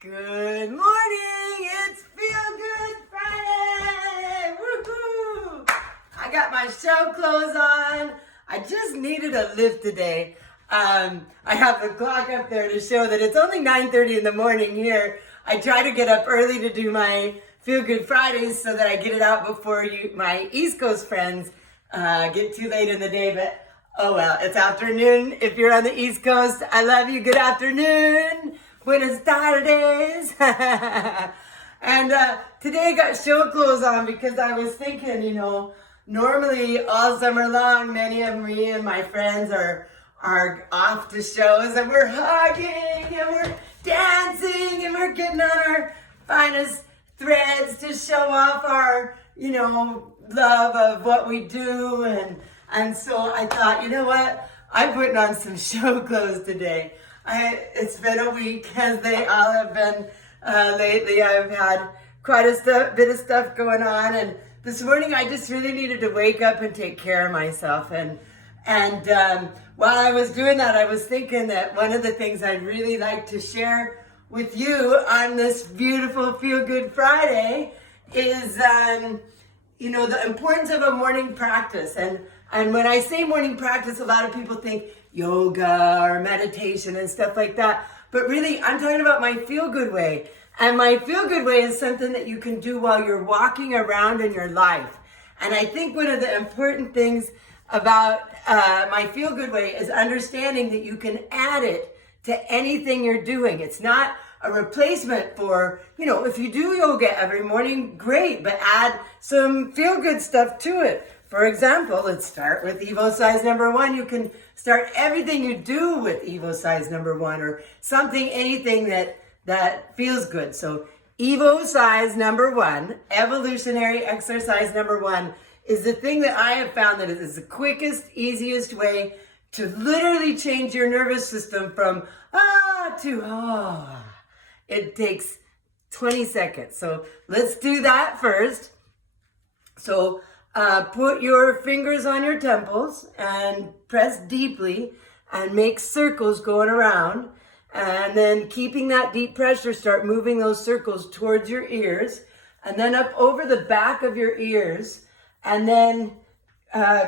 Good morning! It's Feel Good Friday! Woohoo! I got my show clothes on. I just needed a lift today. I have the clock up there to show that it's only 9:30 in the morning here. I try to get up early to do my Feel Good Fridays so that I get it out before my East Coast friends get too late in the day. But oh well, it's afternoon. If you're on the East Coast, I love you. Good afternoon. Buenos tardes. And today I got show clothes on because I was thinking, normally all summer long, many of me and my friends are off to shows and we're hugging and we're dancing and we're getting on our finest threads to show off our, love of what we do. And so I thought, you know what? I'm putting on some show clothes today. It's been a week, as they all have been lately. I've had quite a bit of stuff going on, and this morning I just really needed to wake up and take care of myself. And while I was doing that, I was thinking that one of the things I'd really like to share with you on this beautiful Feel Good Friday is, the importance of a morning practice. And when I say morning practice, a lot of people think yoga or meditation and stuff like that. But really, I'm talking about my feel-good way. And my feel-good way is something that you can do while you're walking around in your life. And I think one of the important things about my feel-good way is understanding that you can add it to anything you're doing. It's not a replacement for, if you do yoga every morning, great, but add some feel-good stuff to it. For example, let's start with Evo size number 1. You can start everything you do with Evo size number 1 or anything that feels good. So Evo size number 1, evolutionary exercise number 1, is the thing that I have found that is the quickest, easiest way to literally change your nervous system from to ah. It takes 20 seconds. So let's do that first. So put your fingers on your temples and press deeply and make circles going around. And then keeping that deep pressure, start moving those circles towards your ears and then up over the back of your ears. And then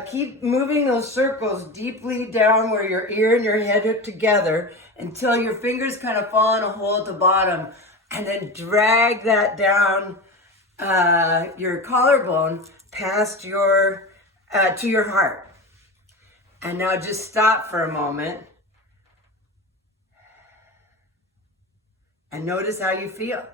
keep moving those circles deeply down where your ear and your head are together until your fingers kind of fall in a hole at the bottom. And then drag that down your collarbone past your to your heart. And now just stop for a moment and notice how you feel.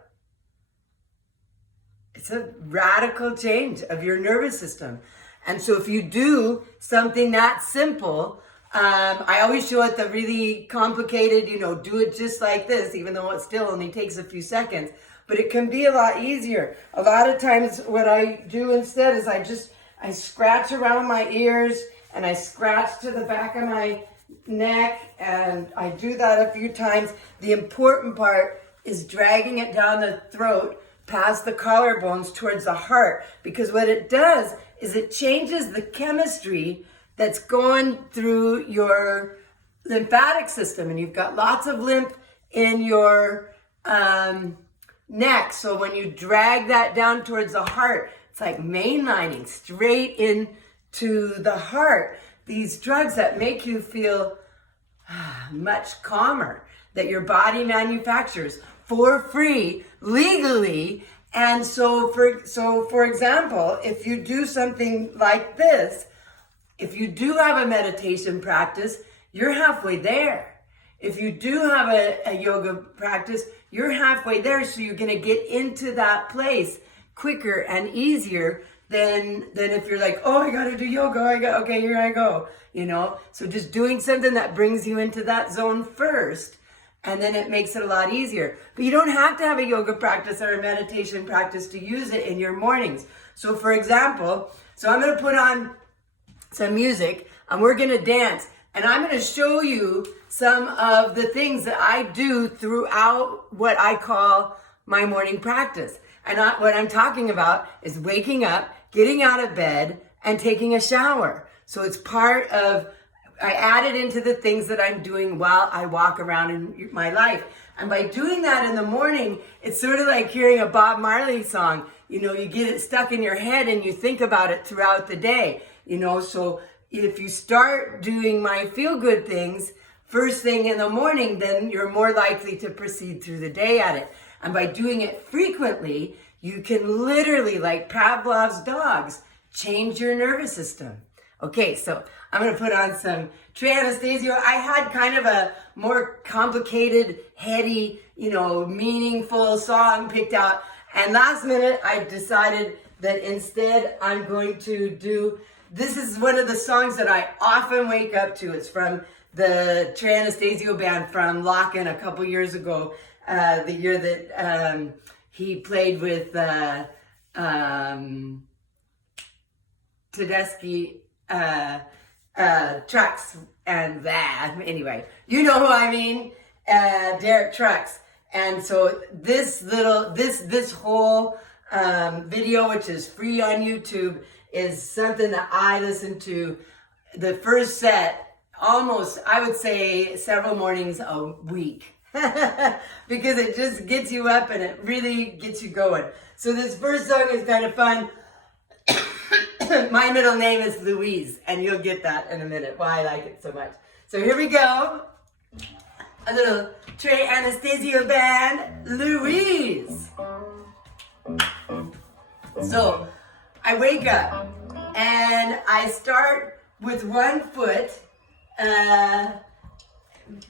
It's a radical change of your nervous system. And so if you do something that simple, I always show it the really complicated, do it just like this, even though it still only takes a few seconds. But it can be a lot easier. A lot of times what I do instead is I scratch around my ears and I scratch to the back of my neck, and I do that a few times. The important part is dragging it down the throat past the collarbones towards the heart, because what it does is it changes the chemistry that's going through your lymphatic system, and you've got lots of lymph in your neck. So when you drag that down towards the heart, it's like mainlining straight into the heart. These drugs that make you feel much calmer, that your body manufactures for free, legally. And so for example, if you do something like this, if you do have a meditation practice, you're halfway there. If you do have a yoga practice, you're halfway there. So you're going to get into that place quicker and easier than if you're like, oh, I got to do yoga. Okay, here I go. So just doing something that brings you into that zone first, and then it makes it a lot easier. But you don't have to have a yoga practice or a meditation practice to use it in your mornings. So for example, I'm going to put on some music and we're going to dance. And I'm going to show you some of the things that I do throughout what I call my morning practice. And what I'm talking about is waking up, getting out of bed, and taking a shower. So it's part of I add it into the things that I'm doing while I walk around in my life. And by doing that in the morning, it's sort of like hearing a Bob Marley song. You know, you get it stuck in your head and you think about it throughout the day. You know, so if you start doing my feel-good things first thing in the morning, then you're more likely to proceed through the day at it. And by doing it frequently, you can literally, like Pavlov's dogs, change your nervous system. Okay, so I'm going to put on some Trey Anastasio. I had kind of a more complicated, heady, you know, meaningful song picked out. And last minute, I decided that instead I'm going to do, this is one of the songs that I often wake up to. It's from the Trey Anastasio band from Locken a couple years ago, the year that he played with Tedeschi Trucks and that. Anyway, you know who I mean, Derek Trucks. And so this whole video, which is free on YouTube, is something that I listen to the first set almost, I would say, several mornings a week. Because it just gets you up and it really gets you going. So this first song is kind of fun. My middle name is Louise, and you'll get that in a minute, why I like it so much. So here we go. A little Trey Anastasio band, Louise. So I wake up and I start with one foot,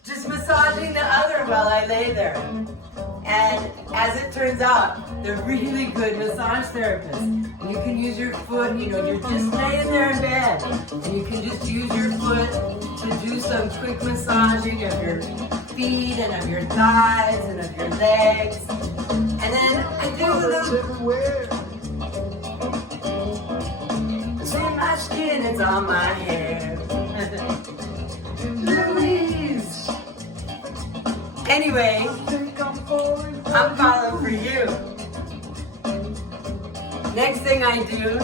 just massaging the other while I lay there. And as it turns out, they're really good massage therapists. And you can use your foot, you know, you're just laying there in bed. And you can just use your foot to do some quick massaging of your feet and of your thighs and of your legs. And then I do a little... It's on my skin, it's on my hair. Louise. Anyway, I'm calling for you. Next thing I do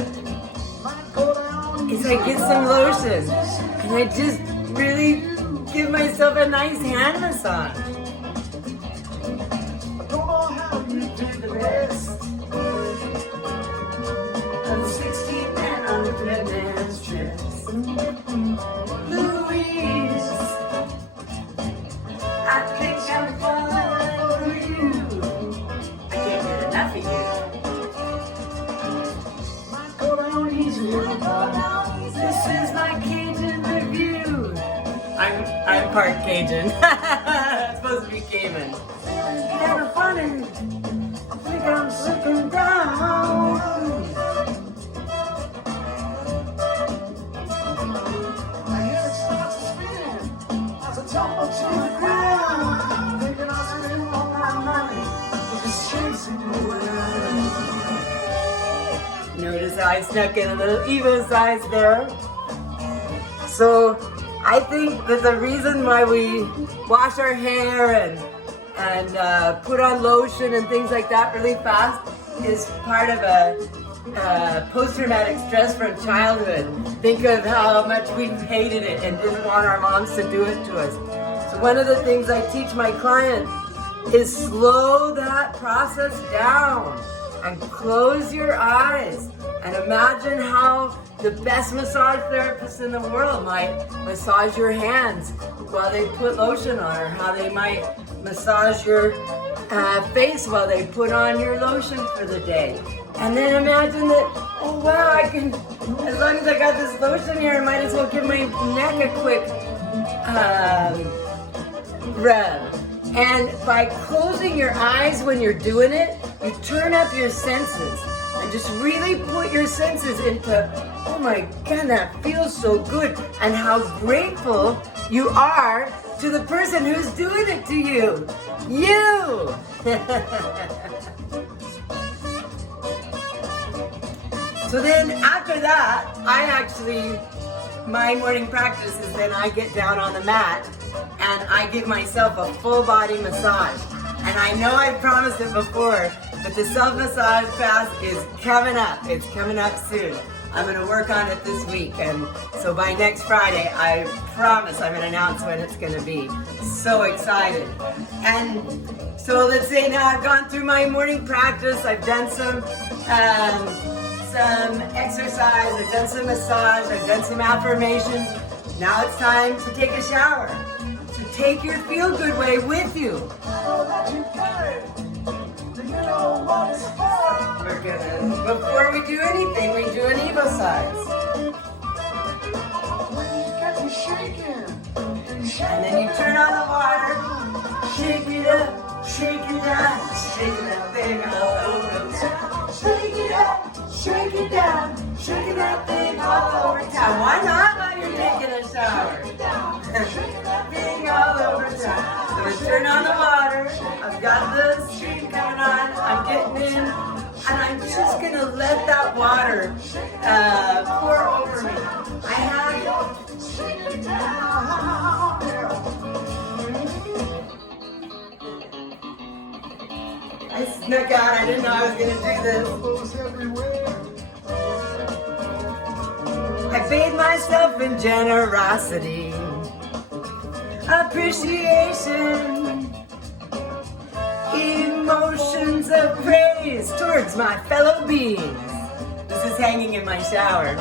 is I get some lotion and I just really give myself a nice hand massage. You do the best. I'm 16 and I'm a dead man's dress. Louise, I think I'm falling for you. I can't get enough of you. This is my Cajun review. I'm part Cajun. It's supposed to be Cayman. Kinda funny. I think I'm slipping down. My head starts to spin as I tumble to the ground. Thinking I'll spend all my money just chasing you around. Notice how I snuck in a little Evo size there. So I think that the reason why we wash our hair and put on lotion and things like that really fast is part of a post-traumatic stress from childhood. Think of how much we hated it and didn't want our moms to do it to us. So one of the things I teach my clients is slow that process down and close your eyes and imagine how the best massage therapists in the world might massage your hands while they put lotion on, or how they might massage your face while they put on your lotion for the day. And then imagine that, oh wow, I can, as long as I got this lotion here, I might as well give my neck a quick rub. And by closing your eyes when you're doing it, you turn up your senses and just really put your senses into, oh my God, that feels so good, and how grateful you are to the person who's doing it to you. You! So then after that, my morning practice is then I get down on the mat and I give myself a full body massage. And I know I've promised it before, but the self-massage class is coming up. It's coming up soon. I'm gonna work on it this week, and so by next Friday, I promise I'm gonna announce when it's gonna be. So excited. And so let's say now I've gone through my morning practice, I've done some exercise, I've done some massage, I've done some affirmations. Now it's time to take a shower. So take your feel-good way with you. We're gonna, before we do anything, we do an Evo size. And then you turn on the water, shake it up, shake it down, shake that thing all over town. Shake it up, shake it down, shaking that thing all over town. Why not while you're taking a shower? Shaking that thing all over town. So we turn on the water, I've got the stream coming on, I'm getting in, and I'm just gonna let that water pour over me. I have I snuck out, I didn't know I was gonna do this. I bathe myself in generosity, appreciation, emotions of praise towards my fellow beings. This is hanging in my shower.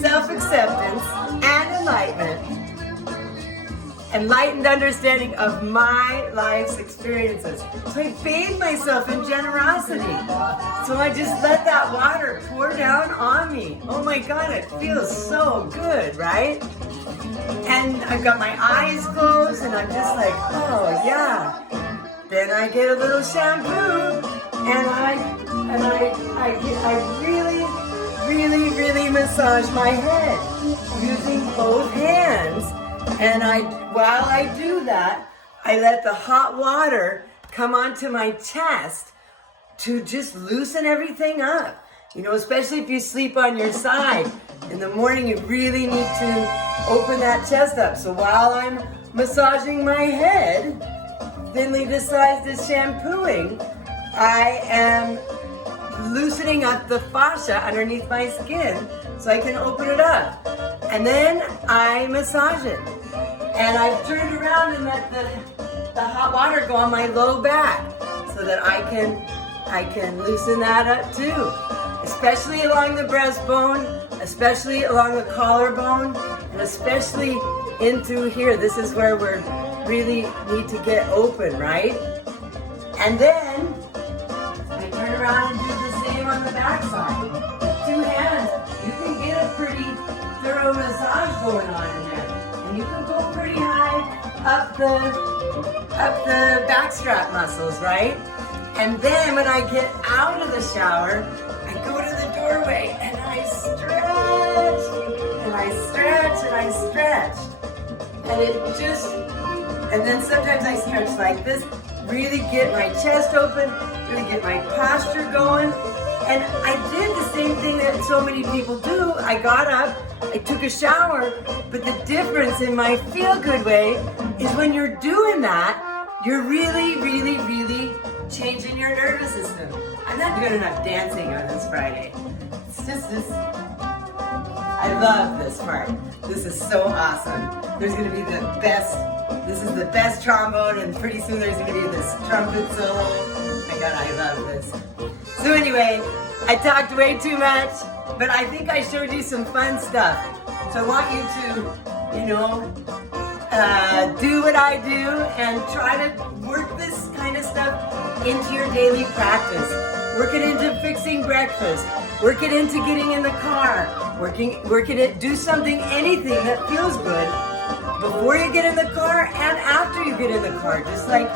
Self-acceptance and enlightenment. Enlightened understanding of my life's experiences. So I bathe myself in generosity. So I just let that water pour down on me. Oh my God, it feels so good, right? And I've got my eyes closed and I'm just like, oh yeah. Then I get a little shampoo and I really massage my head using both hands. And while I do that, I let the hot water come onto my chest to just loosen everything up. You know, especially if you sleep on your side. In the morning, you really need to open that chest up. So while I'm massaging my head, thinly disguised as shampooing, I am loosening up the fascia underneath my skin so I can open it up. And then I massage it. And I've turned around and let the hot water go on my low back so that I can loosen that up too. Especially along the breastbone, especially along the collarbone, and especially in through here. This is where we really need to get open, right? And then I turn around and do the same on the back side. With 2 hands, you can get a pretty thorough massage going on in there. And you can go pretty high up the backstrap muscles, right? And then when I get out of the shower, I go to the doorway and I stretch and I stretch and I stretch. And then sometimes I stretch like this, really get my chest open, really get my posture going. And I did the same thing that so many people do. I got up, I took a shower, but the difference in my feel-good way is when you're doing that, you're really changing your nervous system. I'm not doing enough dancing on this Friday. It's just this, I love this part. This is so awesome. There's gonna be the best, this is the best trombone, and pretty soon there's gonna be this trumpet solo. Oh my God, I love this. So anyway, I talked way too much, but I think I showed you some fun stuff. So I want you to, you know, do what I do and try to work this kind of stuff into your daily practice. Work it into fixing breakfast. Work it into getting in the car. Work it, do something, anything that feels good before you get in the car and after you get in the car. Just like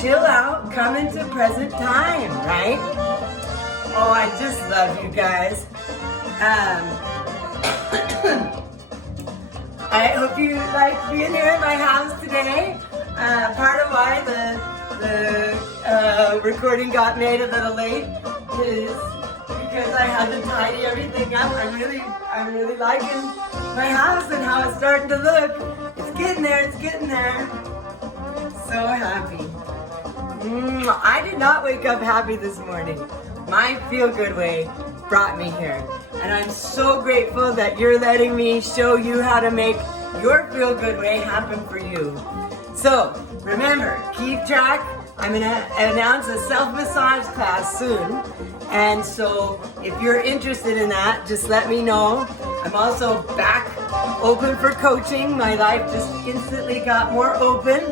chill out, come into present time, right? Oh, I just love you guys. I hope you liked being here at my house today. Part of why the recording got made a little late is because I had to tidy everything up. I'm really liking my house and how it's starting to look. It's getting there, it's getting there. So happy. I did not wake up happy this morning. My feel-good way brought me here. And I'm so grateful that you're letting me show you how to make your feel-good way happen for you. So remember, keep track. I'm gonna announce a self-massage class soon. And so if you're interested in that, just let me know. I'm also back open for coaching. My life just instantly got more open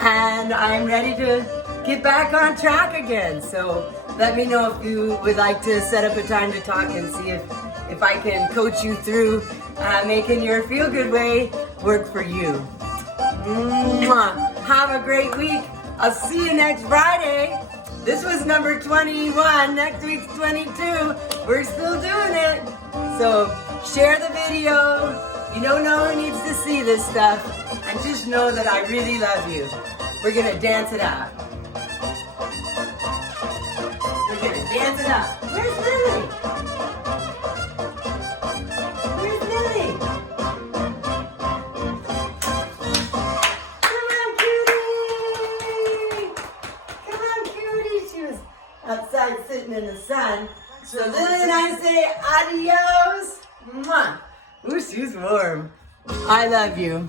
and I'm ready to get back on track again. So let me know if you would like to set up a time to talk and see if I can coach you through making your feel-good way work for you. Mwah. Have a great week. I'll see you next Friday. This was number 21. Next week's 22. We're still doing it. So share the video. You don't know who needs to see this stuff. And just know that I really love you. We're going to dance it out. We're going to dance it out. Where's Lily? Where's Lily? Come on, cutie. Come on, cutie. She was outside sitting in the sun. So Lily and I say adios. Mwah. Ooh, she's warm. I love you.